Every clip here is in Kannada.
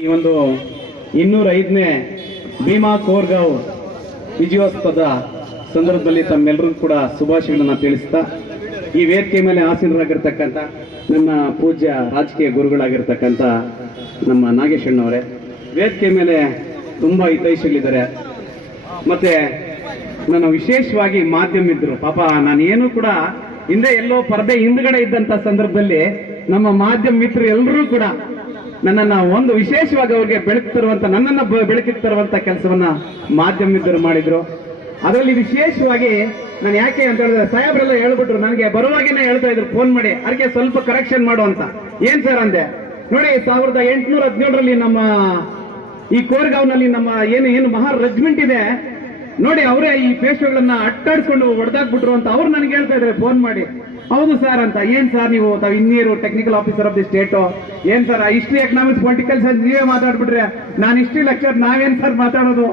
ಈ ಒಂದು 205ನೇ ಭೀಮಾ ಕೋರ್ಗಾಂವ್ ವಿಜಯೋತ್ಸವದ ಸಂದರ್ಭದಲ್ಲಿ ತಮ್ಮೆಲ್ಲರೂ ಕೂಡ ಶುಭಾಶಯಗಳನ್ನು ತಿಳಿಸ್ತಾ ಈ ವೇದಿಕೆ ಮೇಲೆ ಆಸೀನರಾಗಿರ್ತಕ್ಕಂಥ ನನ್ನ ಪೂಜ್ಯ ರಾಜಕೀಯ ಗುರುಗಳಾಗಿರ್ತಕ್ಕಂಥ ನಮ್ಮ ನಾಗೇಶಣ್ಣವರೇ, ವೇದಿಕೆ ಮೇಲೆ ತುಂಬ ಹಿತೈಷಿಗಳಿದ್ದಾರೆ. ಮತ್ತೆ ನನ್ನ ವಿಶೇಷವಾಗಿ ಮಾಧ್ಯಮಿದ್ರು, ಪಾಪ ನಾನೇನು ಕೂಡ ಹಿಂದೆ ಎಲ್ಲೋ ಪರದೆ ಹಿಂದ್ಗಡೆ ಇದ್ದಂಥ ಸಂದರ್ಭದಲ್ಲಿ ನಮ್ಮ ಮಾಧ್ಯಮ ಮಿತ್ರರು ಎಲ್ಲರೂ ಕೂಡ ನನ್ನನ್ನು ಒಂದು ವಿಶೇಷವಾಗಿ ಅವ್ರಿಗೆ ನನ್ನನ್ನು ಬೆಳಕಿಗೆ ತರುವಂತ ಕೆಲಸವನ್ನ ಮಾಧ್ಯಮ ಮಿತ್ರರು ಮಾಡಿದ್ರು. ಅದರಲ್ಲಿ ವಿಶೇಷವಾಗಿ ನಾನು ಯಾಕೆ ಅಂತ ಹೇಳಿದ್ರೆ, ಸಾಹೇಬ್ರೆಲ್ಲ ಹೇಳ್ಬಿಟ್ರು, ನನಗೆ ಬರುವಾಗೇನೆ ಹೇಳ್ತಾ ಇದ್ರು ಫೋನ್ ಮಾಡಿ, ಅದಕ್ಕೆ ಸ್ವಲ್ಪ ಕರೆಕ್ಷನ್ ಮಾಡು ಅಂತ. ಏನ್ ಸರ್ ಅಂದೆ, ನೋಡಿ 1817ರಲ್ಲಿ ನಮ್ಮ ಈ ಕೋರ್ಗಾಂವ್ನಲ್ಲಿ ನಮ್ಮ ಏನು ಮಹಾ ರೆಜಿಮೆಂಟ್ ಇದೆ ನೋಡಿ, ಅವರೇ ಈ ಪೇಶ್ವೆಗಳನ್ನ ಅಟ್ಟಾಡ್ಸ್ಕೊಂಡು ಹೊಡೆದಾಕ್ಬಿಟ್ರು ಅಂತ ಅವ್ರು ನನಗೆ ಹೇಳ್ತಾ ಇದ್ದಾರೆ ಫೋನ್ ಮಾಡಿ. ಹೌದು ಸರ್ ಅಂತ. ಏನ್ ಸರ್ ನೀವು ಇನ್ನೀರು technical officer of the state, ಏನ್ sir history economics political science ನೀವೇ ಮಾತಾಡ್ಬಿಟ್ರೆ, ನಾನು ಹಿಸ್ಟ್ರಿ ಲೆಕ್ಚರ್ ನಾವೇನ್ ಸರ್ ಮಾತಾಡೋದು,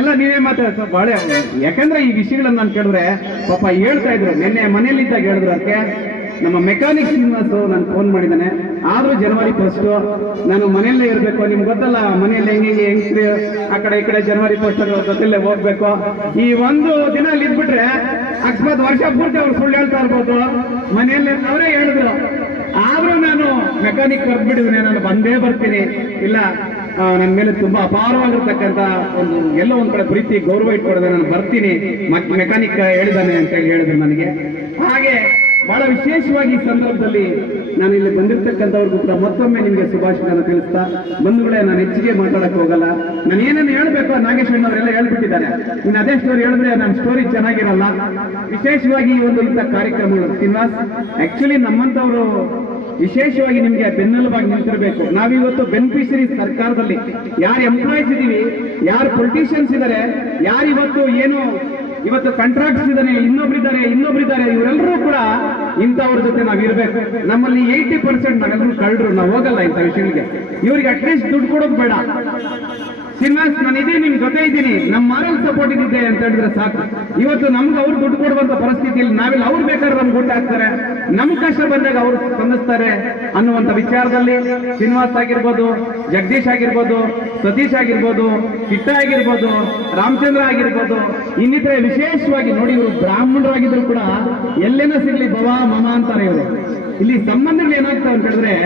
ಎಲ್ಲ ನೀವೇ ಮಾತಾಡ ಬಾಳೆ. ಯಾಕಂದ್ರೆ ಈ ವಿಷಯಗಳನ್ನ ನಾನು ಕೇಳಿದ್ರೆ ಪಾಪ ಹೇಳ್ತಾ ಇದ್ರು. ನಿನ್ನೆ ಮನೆಯಲ್ಲಿದ್ದಾಗ ಹೇಳಿದ್ರು, ಅದಕ್ಕೆ ನಮ್ಮ ಮೆಕ್ಯಾನಿಕ್ ಶ್ರೀನಿವಾಸ್ ನಾನು ಫೋನ್ ಮಾಡಿದ್ದಾನೆ, ಆದ್ರೂ ಜನವರಿ 1 ನಾನು ಮನೆಯಲ್ಲೇ ಇರಬೇಕು. ನಿಮ್ಗೆ ಗೊತ್ತಲ್ಲ ಮನೆಯಲ್ಲಿ ಹೆಂಗೆ ಆ ಕಡೆ ಈ ಕಡೆ ಜನವರಿ 1 ಜೊತೆಲ್ಲೇ ಹೋಗ್ಬೇಕು. ಈ ಒಂದು ದಿನ ಅಲ್ಲಿ ಇದ್ಬಿಟ್ರೆ ಅಕಸ್ಮಾತ್ ವರ್ಷ ಪೂರ್ತಿ ಅವ್ರು ಸುಳ್ಳು ಹೇಳ್ತಾ ಇರ್ಬೋದು. ಮನೆಯಲ್ಲಿ ಅವರೇ ಹೇಳಿದ್ರು, ಆದ್ರೂ ನಾನು ಮೆಕ್ಯಾನಿಕ್ ಕರೆದ್ಬಿಟ್ಟಿದ್ದೀನಿ, ನಾನು ಬಂದೇ ಬರ್ತೀನಿ. ಇಲ್ಲ, ನನ್ನ ಮೇಲೆ ತುಂಬಾ ಅಪಾರವಾಗಿರ್ತಕ್ಕಂಥ ಎಲ್ಲೋ ಒಂದ್ ಕಡೆ ಪ್ರೀತಿ ಗೌರವ ಇಟ್ಕೊಡೋದು, ನಾನು ಬರ್ತೀನಿ, ಮೆಕ್ಯಾನಿಕ್ ಹೇಳಿದಾನೆ ಅಂತ ಹೇಳಿ ಹೇಳಿದ್ರು ನನಗೆ. ಹಾಗೆ ಬಹಳ ವಿಶೇಷವಾಗಿ ಈ ಸಂದರ್ಭದಲ್ಲಿ ನಾನು ಇಲ್ಲಿ ಬಂದಿರತಕ್ಕಂಥವ್ರಿಗೂ ಕೂಡ ಮತ್ತೊಮ್ಮೆ ನಿಮಗೆ ಶುಭಾಶಯಗಳನ್ನು ತಿಳಿಸ್ತಾ, ಬಂಧುಗಳೇ, ನಾನು ಹೆಚ್ಚಿಗೆ ಮಾತಾಡಕ್ಕೆ ಹೋಗಲ್ಲ. ನಾನು ಏನೇನು ಹೇಳ್ಬೇಕು ನಾಗೇಶಣ್ಣವರೆಲ್ಲ ಹೇಳ್ಬಿಟ್ಟಿದ್ದಾರೆ. ಇನ್ನು ಅದೇ ಸ್ಟೋರಿ ಹೇಳಿದ್ರೆ ನನ್ನ ಸ್ಟೋರಿ ಚೆನ್ನಾಗಿರಲ್ಲ. ವಿಶೇಷವಾಗಿ ಈ ಒಂದು ಇಂಥ ಕಾರ್ಯಕ್ರಮಗಳು ಶ್ರೀನಿವಾಸ್, ಆಕ್ಚುಲಿ ನಮ್ಮಂತವರು ವಿಶೇಷವಾಗಿ ನಿಮ್ಗೆ ಬೆನ್ನೆಲುಬಾಗಿ ನಿಂತಿರಬೇಕು. ನಾವಿವತ್ತು ಬೆನಿಫಿಷರಿ ಸರ್ಕಾರದಲ್ಲಿ ಯಾರು ಎಂಪ್ಲಾಯೀಸ್ ಇದೀವಿ, ಯಾರು ಪೊಲಿಟಿಷಿಯನ್ಸ್ ಇದ್ದಾರೆ, ಯಾರು ಇವತ್ತು ಕಾಂಟ್ರಾಕ್ಟ್ಸ್ ಇದ್ದಾನೆ, ಇನ್ನೊಬ್ರಿದ್ದಾರೆ, ಇವರೆಲ್ಲರೂ ಕೂಡ ಇಂಥವ್ರ ಜೊತೆ ನಾವಿರ್ಬೇಕು. ನಮ್ಮಲ್ಲಿ 80% ನಾವೆಲ್ಲರೂ ಕಳ್ಳರು, ನಾವು ಹೋಗಲ್ಲ ಇಂಥ ವಿಷಯಗಳಿಗೆ. ಇವರಿಗೆ ಅಟ್ಲೀಸ್ಟ್ ದುಡ್ಡು ಕೊಡೋದು ಬೇಡ. ಶ್ರೀನಿವಾಸ್, ನಾನು ಇದೇ ನಿಮ್ ಜೊತೆ ಇದ್ದೀನಿ, ನಮ್ಮ ಮಾರಲ್ ಸಪೋರ್ಟ್ ಇದೆ ಅಂತ ಹೇಳಿದ್ರೆ ಸಾಕು. ಇವತ್ತು ನಮ್ಗೆ ಅವ್ರು ದುಡ್ಡು ಕೊಡುವಂತ ಪರಿಸ್ಥಿತಿಯಲ್ಲಿ ನಾವೆಲ್ಲ ಅವ್ರು ಬೇಕಾದ್ರೆ ನಮ್ಗೆ ಊಟ ಹಾಕ್ತಾರೆ, ನಮ್ ಕಷ್ಟ ಬಂದಾಗ ಅವ್ರು ಸ್ಪಂದಿಸ್ತಾರೆ ಅನ್ನುವಂಥ ವಿಚಾರದಲ್ಲಿ ಶ್ರೀನಿವಾಸ್ ಆಗಿರ್ಬೋದು, ಜಗದೀಶ್ ಆಗಿರ್ಬೋದು, ಸತೀಶ್ ಆಗಿರ್ಬೋದು, ಕಿಟ್ಟ ಆಗಿರ್ಬೋದು, ರಾಮಚಂದ್ರ ಆಗಿರ್ಬೋದು, ಇನ್ನಿತರೆ ವಿಶೇಷವಾಗಿ ನೋಡಿ, ಇವರು ಬ್ರಾಹ್ಮಣರಾಗಿದ್ರು ಕೂಡ ಎಲ್ಲೇನ ಸಿಗ್ಲಿ ಭವ ಮಮ ಅಂತಾರೆ ಇವರು. ಇಲ್ಲಿ ಸಂಬಂಧಗಳು ಏನಾಗ್ತಾವ ಅಂತ ಹೇಳಿದ್ರೆ,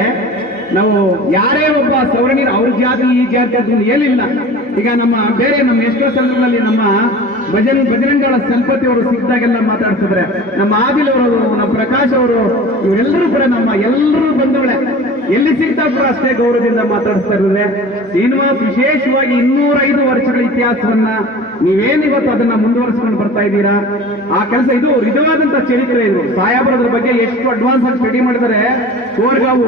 ನಾವು ಯಾರೇ ಒಬ್ಬ ಸೌರಣೀರ್ ಅವ್ರ ಜಾತಿ ಈ ಜಾತಿ ಅಂತ ಏನಿಲ್ಲ. ಈಗ ನಮ್ಮ ಎಷ್ಟೋ ಸಂದರ್ಭದಲ್ಲಿ ನಮ್ಮ ಬಜರಂಗಳ ಸಂಪತ್ತಿ ಅವರು ಸಿಕ್ಕಿದಾಗೆಲ್ಲ ಮಾತಾಡ್ತಿದ್ರೆ, ನಮ್ಮ ಆದಿಲ್ ಅವರು, ನಮ್ಮ ಪ್ರಕಾಶ್ ಅವರು, ಇವರೆಲ್ಲರೂ ಕೂಡ ನಮ್ಮ ಎಲ್ಲರೂ ಬಂದವಳೆ, ಎಲ್ಲಿ ಸಿಗ್ತಾ ಕೂಡ ಅಷ್ಟೇ ಗೌರವದಿಂದ ಮಾತಾಡಿಸ್ತಾ ಇದ್ದಾರೆ. ಶ್ರೀನಿವಾಸ್ ವಿಶೇಷವಾಗಿ 205 ವರ್ಷಗಳ ಇತಿಹಾಸವನ್ನ ನೀವೇನಿವತ್ತು ಅದನ್ನ ಮುಂದುವರಿಸಿಕೊಂಡು ಬರ್ತಾ ಇದ್ದೀರಾ, ಆ ಕೆಲಸ ಇದು ನಿಜವಾದಂತ ಚರಿತ್ರೆ. ಇದು ಸಾಹೇಬರ ಬಗ್ಗೆ ಎಷ್ಟು ಅಡ್ವಾನ್ಸ್ ಆಗಿ ಸ್ಟಡಿ ಮಾಡಿದರೆ. ಕೋರ್ಗಾಂವ್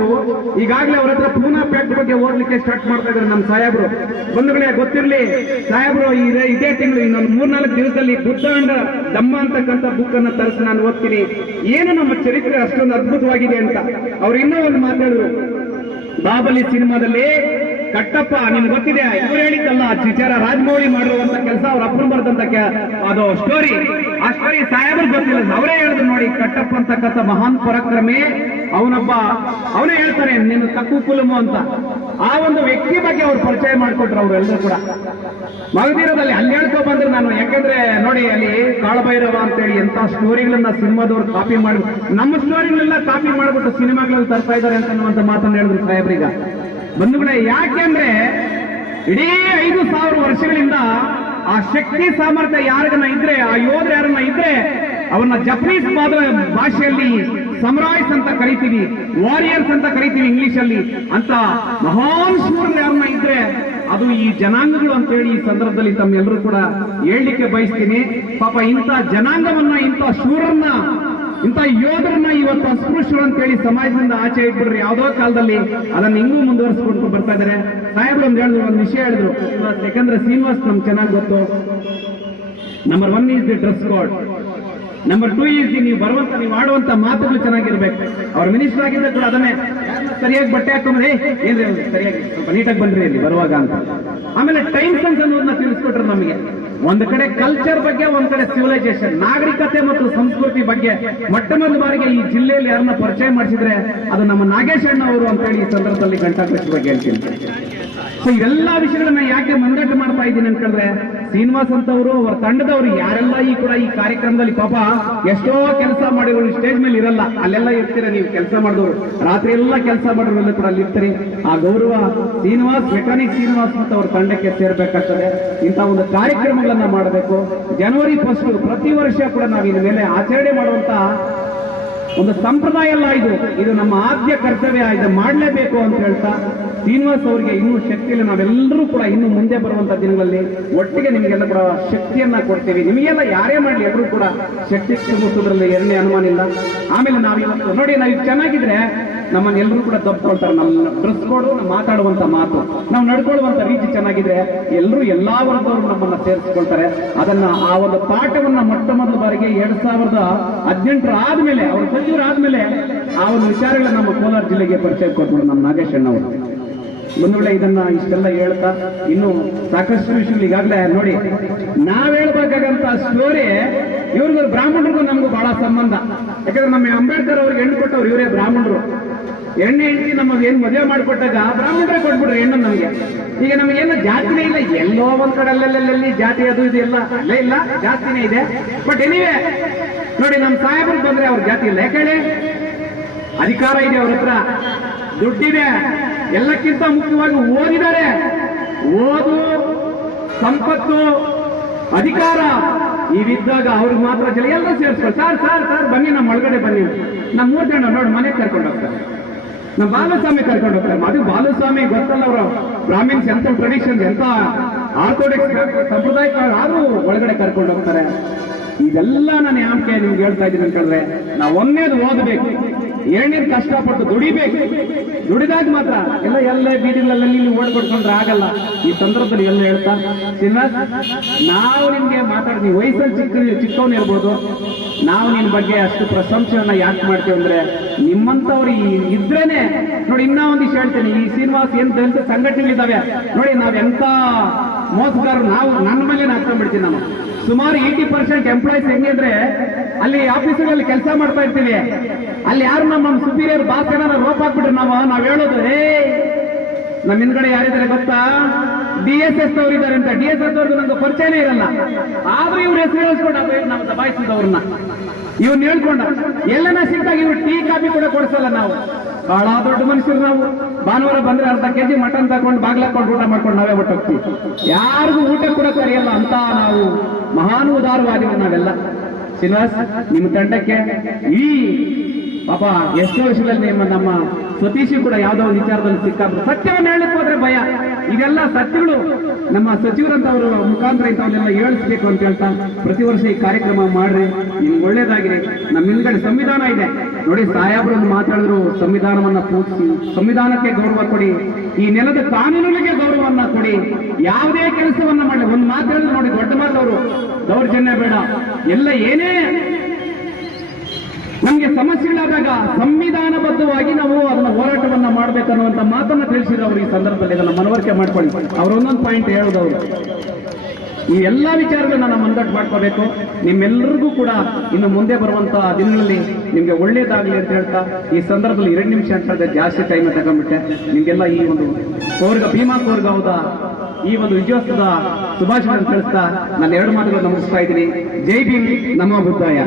ಈಗಾಗಲೇ ಅವ್ರ ಹತ್ರ ಪೂನಾ ಪ್ಯಾಕ್ಟ್ ಬಗ್ಗೆ ಓದ್ಲಿಕ್ಕೆ ಸ್ಟಾರ್ಟ್ ಮಾಡ್ತಾ ಇದ್ದಾರೆ ನಮ್ಮ ಸಾಹೇಬರು. ಬಂಧುಗಳೇ, ಗೊತ್ತಿರಲಿ, ಸಾಹೇಬರು ಇದೇ ತಿಂಗಳು ಇನ್ನೊಂದು 3-4 ದಿವಸದಲ್ಲಿ ಬುದ್ಧ ಅಂಡ್ ದಮ್ಮ ಅಂತಕ್ಕಂಥ ಬುಕ್ ಅನ್ನ ತರಿಸಿ ನಾನು ಓದ್ತೀನಿ. ಏನು ನಮ್ಮ ಚರಿತ್ರೆ ಅಷ್ಟೊಂದು ಅದ್ಭುತವಾಗಿದೆ ಅಂತ ಅವ್ರು ಇನ್ನೂ ಒಂದು ಮಾತಾಡಿದ್ರು. ಬಾಬಲಿ ಸಿನಿಮಾದಲ್ಲಿ ಕಟ್ಟಪ್ಪ, ನಿಮ್ಗೆ ಗೊತ್ತಿದೆ, ಇವ್ರು ಹೇಳಿದ್ದಲ್ಲ ವಿಚಾರ, ರಾಜಮೌಳಿ ಮಾಡಿರುವಂತ ಕೆಲಸ, ಅವ್ರ ಅಪ್ಪನ ಬರೆದಂತ ಅದು ಸ್ಟೋರಿ. ಆ ಸ್ಟೋರಿ ಸಾಹೇಬರು ಗೊತ್ತಿಲ್ಲ, ಅವರೇ ಹೇಳಿದ್ರು ನೋಡಿ, ಕಟ್ಟಪ್ಪ ಅಂತಕ್ಕಂಥ ಮಹಾನ್ ಪರಾಕ್ರಮಿ ಅವನೇ ಹೇಳ್ತಾರೆ ನೀನು ತಕ್ಕು ಕುಲುಮು ಅಂತ. ಆ ಒಂದು ವ್ಯಕ್ತಿ ಬಗ್ಗೆ ಅವ್ರು ಪರಿಚಯ ಮಾಡಿಕೊಟ್ರು ಅವರೆಲ್ಲರೂ ಕೂಡ. ಮಗದಿರೋದಲ್ಲಿ ಅಲ್ಲಿ ಹೇಳ್ಕೊ ಬಂದ್ರೆ ನಾನು, ಯಾಕಂದ್ರೆ ನೋಡಿ ಅಲ್ಲಿ ಕಾಳಭೈರವ ಅಂತೇಳಿ ಎಂತ ಸ್ಟೋರಿಗಳನ್ನ ಸಿನಿಮಾದವ್ರು ಕಾಪಿ ಮಾಡಿ, ನಮ್ಮ ಸ್ಟೋರಿಗಳೆಲ್ಲ ಕಾಪಿ ಮಾಡ್ಬಿಟ್ಟು ಸಿನಿಮಾಗಳಲ್ಲಿ ತರ್ತಾ ಇದ್ದಾರೆ ಅನ್ನುವಂತ ಮಾತನ್ನು ಹೇಳಿದ್ರು ಸಾಹೇಬ್ರೀಗ. ಬಂಧುಗಳೇ, ಯಾಕೆಂದ್ರೆ ಇಡೀ 5,000 ವರ್ಷಗಳಿಂದ ಆ ಶಕ್ತಿ ಸಾಮರ್ಥ್ಯ ಯಾರನ್ನ ಇದ್ರೆ, ಆ ಯೋಧರು ಯಾರನ್ನ ಇದ್ರೆ, ಅವನ್ನ ಜಪನೀಸ್ ಭಾಷೆಯಲ್ಲಿ ಸಮರಾಯ್ಸ್ ಅಂತ ಕರಿತೀವಿ, ವಾರಿಯರ್ಸ್ ಅಂತ ಕರಿತೀವಿ ಇಂಗ್ಲಿಷ್ ಅಲ್ಲಿ. ಅಂತ ಮಹಾನ್ ಶೂರರು ಯಾರನ್ನ ಇದ್ರೆ ಅದು ಈ ಜನಾಂಗಗಳು ಅಂತೇಳಿ ಈ ಸಂದರ್ಭದಲ್ಲಿ ತಮ್ಮೆಲ್ಲರೂ ಕೂಡ ಹೇಳಲಿಕ್ಕೆ ಬಯಸ್ತೀನಿ. ಪಾಪ ಇಂಥ ಜನಾಂಗವನ್ನ, ಇಂಥ ಶೂರನ್ನ, ಇಂಥ ಯೋಧರನ್ನ ಇವತ್ತು ಅಸ್ಪೃಶ್ಯರು ಅಂತೇಳಿ ಸಮಾಜದಿಂದ ಆಚೆ ಇಟ್ಬಿಡ್ರಿ. ಯಾವುದೋ ಕಾಲದಲ್ಲಿ ಅದನ್ನ ಇನ್ನೂ ಮುಂದುವರಿಸಿಕೊಂಡು ಬರ್ತಾ ಇದ್ದಾರೆ. ಸಾಹೇಬ್ರು ಒಂದು ವಿಷಯ ಹೇಳಿದ್ರು, ಯಾಕಂದ್ರೆ ಶ್ರೀನಿವಾಸ್ ನಮ್ಗೆ ಚೆನ್ನಾಗಿ ಗೊತ್ತು. Number 1 is the dress code, number 2 is the ನೀವು ಆಡುವಂತ ಮಾತುಗಳು ಚೆನ್ನಾಗಿರ್ಬೇಕು. ಅವ್ರ ಮಿನಿಸ್ಟರ್ ಆಗಿದ್ದ ಕೂಡ ಅದನ್ನೇ ಸರಿಯಾಗಿ ಬಟ್ಟೆ ಹಾಕೊಂಡ್ರೆ, ಏನ್ರಿ ಸರಿಯಾಗಿ ಸ್ವಲ್ಪ ನೀಟಾಗಿ ಬಂದ್ರಿ ಇಲ್ಲಿ ಬರುವಾಗ ಅಂತ. ಆಮೇಲೆ ಟೈಮ್ ಸೆನ್ಸ್ ಅನ್ನೋದನ್ನ ತಿಳಿಸ್ಕೊಟ್ರು ನಮಗೆ. ಒಂದು ಕಡೆ ಕಲ್ಚರ್ ಬಗ್ಗೆ, ಒಂದ್ ಕಡೆ ಸಿವಿಲೈಸೇಷನ್, ನಾಗರಿಕತೆ ಮತ್ತು ಸಂಸ್ಕೃತಿ ಬಗ್ಗೆ ಮೊಟ್ಟಮೊದಲ ಬಾರಿಗೆ ಈ ಜಿಲ್ಲೆಯಲ್ಲಿ ಯಾರನ್ನ ಪರಿಚಯ ಮಾಡಿಸಿದ್ರೆ ಅದು ನಮ್ಮ ನಾಗೇಶಣ್ಣ ಅವರು ಅಂತೇಳಿ ಈ ಸಂದರ್ಭದಲ್ಲಿ ಘಂಟಾಘೋಷವಾಗಿ ಹೇಳ್ತೀನಿ. ಸೊ ಇವೆಲ್ಲ ವಿಷಯಗಳನ್ನ ಯಾಕೆ ಮುಂದಟ್ಟು ಮಾಡ್ತಾ ಇದ್ದೀನಿ ಅನ್ಕೊಂಡ್ರೆ ಶ್ರೀನಿವಾಸ್ ಅಂತವರು ಅವರ ತಂಡದವರು ಯಾರೆಲ್ಲ ಈ ಕೂಡ ಈ ಕಾರ್ಯಕ್ರಮದಲ್ಲಿ ಪಾಪ ಎಷ್ಟೋ ಕೆಲಸ ಮಾಡಿರೋರು ಸ್ಟೇಜ್ ಮೇಲೆ ಇರಲ್ಲ, ಅಲ್ಲೆಲ್ಲ ಇರ್ತೀರ ನೀವು ಕೆಲಸ ಮಾಡಿದವರು, ರಾತ್ರಿ ಎಲ್ಲ ಕೆಲಸ ಮಾಡಿರೋರೆಲ್ಲ ಕೂಡ ಅಲ್ಲಿ ಇರ್ತೀರಿ. ಆ ಗೌರವ ಶ್ರೀನಿವಾಸ್ ಮೆಕ್ಯಾನಿಕ್ ಶ್ರೀನಿವಾಸ್ ಮತ್ತು ಅವ್ರ ತಂಡಕ್ಕೆ ಸೇರ್ಬೇಕಾಗ್ತದೆ. ಇಂಥ ಒಂದು ಕಾರ್ಯಕ್ರಮಗಳನ್ನ ಮಾಡಬೇಕು. ಜನವರಿ 1 ಪ್ರತಿ ವರ್ಷ ಕೂಡ ನಾವು ಇನ್ನು ಮೇಲೆ ಆಚರಣೆ ಮಾಡುವಂತ ಒಂದು ಸಂಪ್ರದಾಯ ಅಲ್ಲ ಇದು ನಮ್ಮ ಆದ್ಯ ಕರ್ತವ್ಯ, ಇದು ಮಾಡಲೇಬೇಕು ಅಂತ ಹೇಳ್ತಾ ಶ್ರೀನಿವಾಸ್ ಅವರಿಗೆ ಇನ್ನೂ ಶಕ್ತಿಯಲ್ಲಿ ನಾವೆಲ್ಲರೂ ಕೂಡ ಇನ್ನು ಮುಂದೆ ಬರುವಂತ ದಿನಗಳಲ್ಲಿ ಒಟ್ಟಿಗೆ ನಿಮಗೆಲ್ಲ ಕೂಡ ಶಕ್ತಿಯನ್ನ ಕೊಡ್ತೀವಿ. ನಿಮಗೆಲ್ಲ ಯಾರೇ ಮಾಡಲಿ ಎಲ್ಲರೂ ಕೂಡ ಶಕ್ತಿ ತುಂಬಿಸೋದ್ರಲ್ಲಿ ಎರಡನೇ ಅನುಮಾನ ಇಲ್ಲ. ಆಮೇಲೆ ನಾವಿವತ್ತು ನೋಡಿ, ನಾವು ಚೆನ್ನಾಗಿದ್ರೆ ನಮ್ಮನ್ನೆಲ್ಲರೂ ಕೂಡ ತಪ್ಪಿಕೊಳ್ತಾರೆ. ನಮ್ಮ ಡ್ರೆಸ್ ಕೋಡು, ನಾವು ಮಾತಾಡುವಂತ ಮಾತು, ನಾವು ನಡ್ಕೊಳ್ಳುವಂತ ರೀತಿ ಚೆನ್ನಾಗಿದ್ರೆ ಎಲ್ಲರೂ ಎಲ್ಲಾ ವರ್ಗದವರು ನಮ್ಮನ್ನ ಸೇರಿಸಿಕೊಳ್ತಾರೆ. ಅದನ್ನ ಆ ಒಂದು ಪಾಠವನ್ನ ಮೊಟ್ಟ ಮೊದಲ ಬಾರಿಗೆ 2018 ಆದ್ಮೇಲೆ ಅವರು ಸಚಿವರಾದ್ಮೇಲೆ ಆ ಒಂದು ವಿಚಾರಗಳನ್ನ ನಮ್ಮ ಕೋಲಾರ ಜಿಲ್ಲೆಗೆ ಪರಿಚಯ ಕೊಟ್ಬಿಡು ನಮ್ಮ ನಾಗೇಶ್ ಅಣ್ಣವರು. ಒಂದು ವೇಳೆ ಇದನ್ನ ಇಷ್ಟೆಲ್ಲ ಹೇಳ್ತಾ ಇನ್ನು ಸಾಕಷ್ಟು ವಿಷಯಗಳು ಈಗಾಗಲೇ ನೋಡಿ, ನಾವ್ ಹೇಳ್ಬೇಕಾಗಂತ ಸ್ಟೋರಿ ಇವ್ರಿಗೂ ಬ್ರಾಹ್ಮಣರಿಗೂ ನಮಗೂ ಬಹಳ ಸಂಬಂಧ. ಯಾಕಂದ್ರೆ ನಮ್ಮ ಅಂಬೇಡ್ಕರ್ ಅವ್ರಿಗೆ ಹೆಣ್ಣು ಕೊಟ್ಟವ್ರು ಇವರೇ ಬ್ರಾಹ್ಮಣರು. ಹೆಣ್ಣು ಹೆಂಡತಿ ನಮಗೆ ಏನ್ ಮದುವೆ ಮಾಡಿಕೊಟ್ಟಾಗ ಬ್ರಾಹ್ಮಣರೇ ಕೊಟ್ಬಿಟ್ರು ಹೆಣ್ಣು ನಮಗೆ. ಈಗ ನಮಗೇನು ಜಾತಿನೇ ಇಲ್ಲ, ಎಲ್ಲೋ ಒಂದ್ ಕಡೆ ಅಲ್ಲೆಲ್ಲಿ ಜಾತಿ ಅದು ಇದು ಎಲ್ಲ ಅಲ್ಲೇ ಇಲ್ಲ, ಜಾತಿನೇ ಇದೆ. ಬಟ್ ಎನಿವೆ ನೋಡಿ, ನಮ್ಮ ಸಾಹೇಬರಿಗೆ ಬಂದ್ರೆ ಅವ್ರ ಜಾತಿ ಇಲ್ಲ. ಯಾಕೇಳಿ ಅಧಿಕಾರ ಇದೆ ಅವ್ರ ಹತ್ರ, ದುಡ್ಡಿದೆ, ಎಲ್ಲಕ್ಕಿಂತ ಮುಖ್ಯವಾಗಿ ಓದಿದ್ದಾರೆ. ಓದು, ಸಂಪತ್ತು, ಅಧಿಕಾರ ಇವಿದ್ದಾಗ ಅವ್ರಿಗೆ ಮಾತ್ರ ಜನ ಎಲ್ಲ ಸೇರಿಸ್ಕೊಂಡು ಸರ್ ಬನ್ನಿ ನಮ್ಮ ಒಳಗಡೆ ಬನ್ನಿ, ನಮ್ಮ 3 ಜನ ನೋಡಿ ಮನೆಗೆ ಕರ್ಕೊಂಡು ಹೋಗ್ತಾರೆ. ನಮ್ಮ ಬಾಲಸ್ವಾಮಿ ಕರ್ಕೊಂಡು ಹೋಗ್ತಾರೆ. ಅದು ಬಾಲಸ್ವಾಮಿ ಗೊತ್ತಲ್ಲ, ಅವರು ಬ್ರಾಹ್ಮಿನ್ಸ್ ಎಂತ ಟ್ರೆಡಿಷನ್, ಎಂತ ಆರ್ಥೋಡಾಕ್ಸ್ ಸಂಪ್ರದಾಯ ಆದ್ರೂ ಒಳಗಡೆ ಕರ್ಕೊಂಡು ಹೋಗ್ತಾರೆ. ಇದೆಲ್ಲ ನಾನು ಯಾಕೆ ನಿಮ್ಗೆ ಹೇಳ್ತಾ ಇದ್ದೀನಿ ಅಂತಂದ್ರೆ, ನಾವು ಒಂದೇದು ಓದಬೇಕು, ಎರಡನೇದು ಕಷ್ಟಪಟ್ಟು ದುಡಿಬೇಕು. ದುಡಿದಾಗ ಮಾತ್ರ ಎಲ್ಲ ಬೀದಿಗಳಲ್ಲಿ ಓಡ್ಕೊಡ್ಕೊಂಡ್ರೆ ಆಗಲ್ಲ. ಈ ಸಂದರ್ಭದಲ್ಲಿ ಎಲ್ಲ ಹೇಳ್ತಾ ಶ್ರೀನಿವಾಸ್, ನಾವು ನಿಮ್ಗೆ ಮಾತಾಡ್ತೀವಿ, ವಯಸ್ಸಲ್ಲಿ ಚಿಕ್ಕವನು ಇರ್ಬೋದು, ನಾವು ನಿನ್ ಬಗ್ಗೆ ಅಷ್ಟು ಪ್ರಶಂಸೆಯನ್ನ ಯಾಕೆ ಮಾಡ್ತೀವಿ ಅಂದ್ರೆ ನಿಮ್ಮಂತವ್ರು ಇದ್ರೇನೆ ನೋಡಿ. ಇನ್ನ ಒಂದಿಷ್ಟು ಹೇಳ್ತೇನೆ, ಈ ಶ್ರೀನಿವಾಸ್ ಎಂತ ಸಂಘಟನೆಗಳಿದ್ದಾವೆ ನೋಡಿ, ನಾವೆಂತ ಮೋಸಗಾರರು ನಾವು, ನನ್ನ ಮೇಲೆ ಹಾಕೊಂಡ್ಬಿಡ್ತೀವಿ. ನಾವು ಸುಮಾರು 80% ಎಂಪ್ಲಾಯ್ಸ್ ಹೆಂಗೆ ಅಂದ್ರೆ, ಅಲ್ಲಿ ಆಫೀಸ್ಗಳಲ್ಲಿ ಕೆಲಸ ಮಾಡ್ತಾ ಇರ್ತೀವಿ, ಅಲ್ಲಿ ಯಾರು ನಮ್ಮ ಸುಪೀರಿಯರ್ ಬಾಸ್ ಏನಾರ ರೋಪ್ ಹಾಕ್ಬಿಟ್ರೆ ನಾವ್ ಹೇಳೋದು, ನಮ್ಮ ಹಿಂದ್ಗಡೆ ಯಾರಿದ್ದಾರೆ ಗೊತ್ತಾ, DSS ಅವ್ರು ಇದ್ದಾರೆ ಅಂತ. DSS ಅವ್ರಿಗೆ ನಮ್ಗೆ ಪರಿಚಯನೇ ಇರಲ್ಲ, ಆದ್ರೂ ಇವ್ರ ಹೆಸರು ಹೇಳಿಸ್ಕೊಂಡು ನಾವು ದಬಾಯಿಸಿದವ್ರನ್ನ ಇವ್ನ ಹೇಳ್ಕೊಂಡ ಎಲ್ಲನ ಸಿಕ್ಕಾಗ ಇವ್ರು ಟೀ ಕಾಫಿ ಕೂಡ ಕೊಡಿಸಲ್ಲ. ನಾವು ಬಹಳ ದೊಡ್ಡ ಮನುಷ್ಯರು. ನಾವು ಭಾನುವಾರ ಬಂದ್ರೆ ಅರ್ಧ ಕೆಜಿ ಮಟನ್ ತಗೊಂಡು ಬಾಗ್ಲಾಕೊಂಡು ಊಟ ಮಾಡ್ಕೊಂಡು ನಾವೇ ಹೊಟ್ಟೋಗ್ತೀವಿ. ಯಾರಿಗೂ ಊಟ ಕೂಡ ಕರೆಯಲ್ಲ ಅಂತ ನಾವು ಮಹಾನ್ ಉದಾರವಾದಿಗಳು ನಾವೆಲ್ಲ. ಶ್ರೀನಿವಾಸ್, ನಿಮ್ಮ ತಂಡಕ್ಕೆ ಈ ಪಾಪ ಎಷ್ಟೋ ವರ್ಷಗಳಲ್ಲಿ ನಮ್ಮ ಸತೀಶಿ ಕೂಡ ಯಾವ್ದೋ ಒಂದು ವಿಚಾರದಲ್ಲಿ ಸಿಕ್ಕಾದ್ರು. ಸತ್ಯವನ್ನು ಹೇಳಕ್ ಹೋದ್ರೆ ಭಯ. ಇದೆಲ್ಲ ಸತ್ಯಗಳು ನಮ್ಮ ಸಚಿವರಂತವ್ರ ಮುಖಾಂತರ ಇಂಥವನ್ನೆಲ್ಲ ಹೇಳಿಸ್ಬೇಕು ಅಂತ ಹೇಳ್ತಾ ಪ್ರತಿ ವರ್ಷ ಈ ಕಾರ್ಯಕ್ರಮ ಮಾಡ್ರಿ, ನಿಮ್ಗೆ ಒಳ್ಳೇದಾಗಿದೆ. ನಮ್ಮ ಹಿಂದ್ಗಡೆ ಸಂವಿಧಾನ ಇದೆ ನೋಡಿ, ಸಾಹೇಬ್ರನ್ನು ಮಾತಾಡಿದ್ರು ಸಂವಿಧಾನವನ್ನ ಪೂಜಿಸಿ, ಸಂವಿಧಾನಕ್ಕೆ ಗೌರವ ಕೊಡಿ, ಈ ನೆಲದ ಕಾನೂನಿಗೆ ಗೌರವವನ್ನ ಕೊಡಿ. ಯಾವುದೇ ಕೆಲಸವನ್ನ ಮಾಡಿ ಒಂದು ಮಾತಾಡಿದ್ರು ನೋಡಿ, ದೊಡ್ಡ ಮಾತವರು ದೌರ್ಜನ್ಯ ಬೇಡ, ಎಲ್ಲ ಏನೇ ನಮ್ಗೆ ಸಮಸ್ಯೆಗಳಾದಾಗ ಸಂವಿಧಾನಬದ್ಧವಾಗಿ ನಾವು ಅದನ್ನ ಹೋರಾಟವನ್ನ ಮಾಡ್ಬೇಕನ್ನುವಂತ ಮಾತನ್ನ ತಿಳಿಸಿದ್ರು ಅವರು. ಈ ಸಂದರ್ಭದಲ್ಲಿ ಇದನ್ನ ಮನವರಿಕೆ ಮಾಡ್ಕೊಳ್ಳಿ. ಅವ್ರ ಒಂದೊಂದು ಪಾಯಿಂಟ್ ಹೇಳುದವರು ಈ ಎಲ್ಲಾ ವಿಚಾರಗಳನ್ನ ನಾವು ಮುಂದಟ್ಟು ಮಾಡ್ಕೋಬೇಕು. ನಿಮ್ಮೆಲ್ಲರಿಗೂ ಕೂಡ ಇನ್ನು ಮುಂದೆ ಬರುವಂತಹ ದಿನಗಳಲ್ಲಿ ನಿಮ್ಗೆ ಒಳ್ಳೇದಾಗ್ಲಿ ಅಂತ ಹೇಳ್ತಾ ಈ ಸಂದರ್ಭದಲ್ಲಿ 2 ನಿಮಿಷ ಅಂತ ಜಾಸ್ತಿ ಟೈಮ್ ತಗೊಂಡ್ಬಿಟ್ಟೆ. ನಿಮ್ಗೆಲ್ಲ ಈ ಒಂದು ಭೀಮಾ ಕೋರ್ಗಾಂವ್ದ ಈ ಒಂದು ವಿಜಯೋತ್ಸವದ ಶುಭಾಶಯಗಳನ್ನು ತಿಳಿಸ್ತಾ ನಾನು 2 ಮಾತುಗಳನ್ನು ಮುಗಿಸ್ತಾ ಇದ್ದೀನಿ. ಜೈ ಭೀಮ್, ನಮೋ ಬುದ್ಧಾಯ.